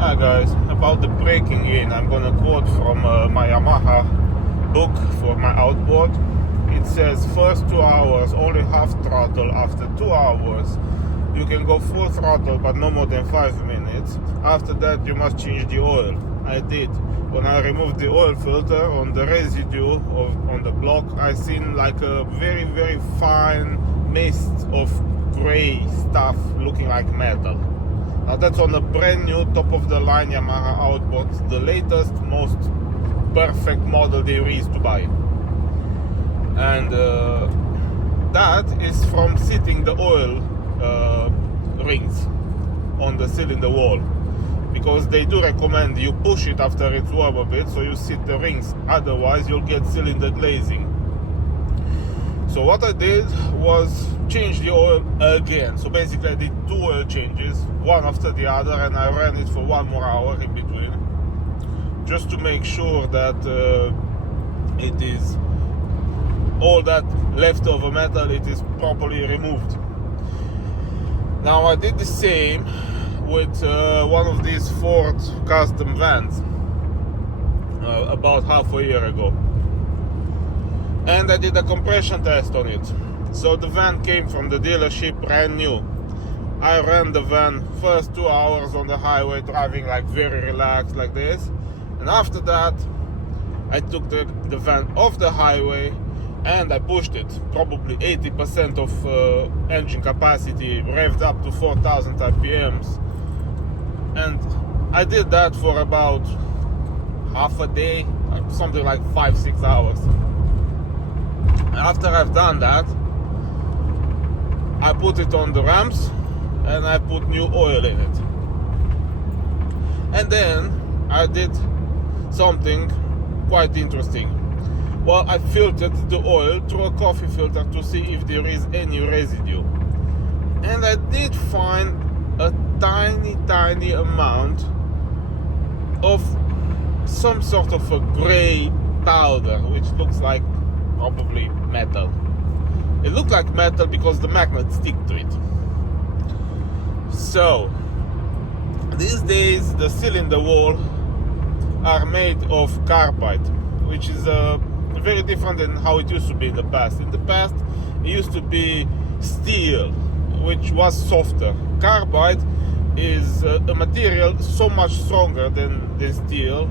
Hi guys, about the breaking in, I'm gonna quote from my Yamaha book for my outboard. It says first 2 hours only half throttle, after 2 hours you can go full throttle but no more than 5 minutes. After that you must change the oil. I did. When I removed the oil filter, on the residue on the block I seen like a very very fine mist of gray stuff looking like metal. Now that's on a brand new top of the line Yamaha outboard, the latest, most perfect model there is to buy. And that is from sitting the oil rings on the cylinder wall, because they do recommend you push it after it's warm a bit so you sit the rings, otherwise you'll get cylinder glazing. So what I did was change the oil again. So basically I did 2 oil changes, one after the other, and I ran it for 1 more hour in between, just to make sure that it is all that leftover metal, it is properly removed. Now I did the same with one of these Ford custom vans about half a year ago. And I did a compression test on it. So the van came from the dealership brand new. I ran the van first 2 hours on the highway, driving like very relaxed like this. And after that, I took the van off the highway and I pushed it. Probably 80% of engine capacity, revved up to 4,000 RPMs. And I did that for about half a day, something like 5-6 hours. After I've done that, I put it on the ramps and I put new oil in it. And then I did something quite interesting. Well, I filtered the oil through a coffee filter to see if there is any residue. And I did find a tiny amount of some sort of a gray powder, which looks like probably metal. It looked like metal because the magnets stick to it. So these days the cylinder wall are made of carbide, which is very different than how it used to be in the past. In the past it used to be steel, which was softer. Carbide is a material so much stronger than steel,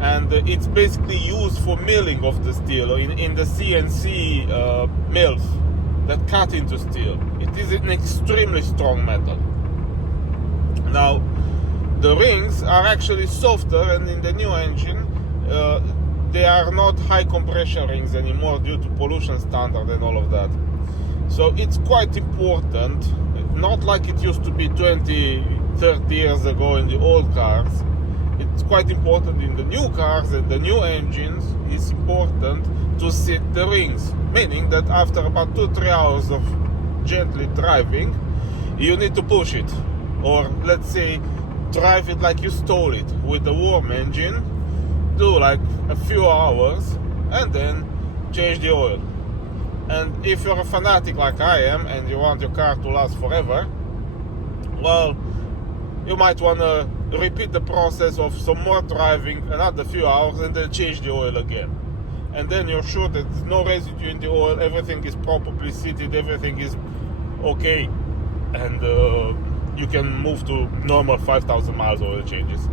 and it's basically used for milling of the steel in the CNC mills that cut into steel. It is an extremely strong metal. Now the rings are actually softer, and in the new engine they are not high compression rings anymore due to pollution standard and all of that. So it's quite important, not like it used to be 20-30 years ago in the old cars. It's quite important in the new cars and the new engines. It's important to sit the rings, meaning that after about 2-3 hours of gently driving, you need to push it, or let's say drive it like you stole it with the warm engine, do like a few hours and then change the oil. And if you're a fanatic like I am and you want your car to last forever, well, you might want to repeat the process of some more driving, another few hours, and then change the oil again. And then you're sure that there's no residue in the oil, everything is properly seated, everything is okay, and you can move to normal 5,000 miles oil changes.